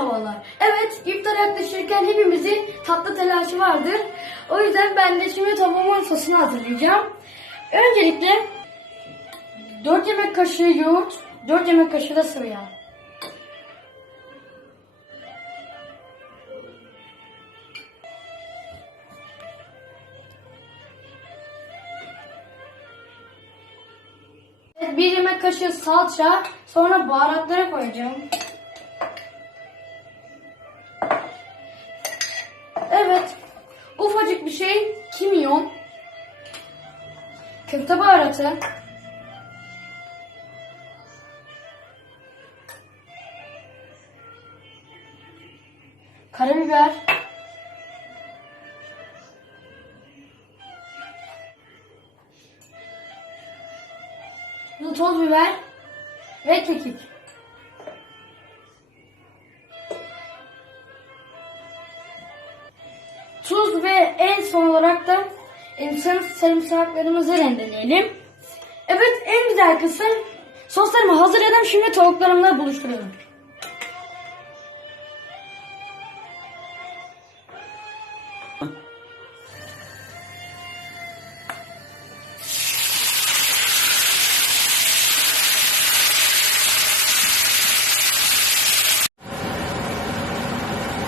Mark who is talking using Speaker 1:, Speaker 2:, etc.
Speaker 1: Merhabalar. Evet, iftar yaklaşırken hepimizin tatlı telaşı vardır. O yüzden ben de şimdi tavuğumun sosunu hazırlayacağım. Öncelikle 4 yemek kaşığı yoğurt, 4 yemek kaşığı da sıvı yağ. Evet, bir yemek kaşığı salça, sonra baharatları koyacağım. Evet. Ufacık bir şey. Kimyon. Köfte baharatı. Karabiber. Toz biber ve kekik. Tuz ve en son olarak da insan sarımsaklarımızı rendeleyelim. Evet en güzel kısım soslarımı hazırladım. Şimdi tavuklarımla buluşturuyorum.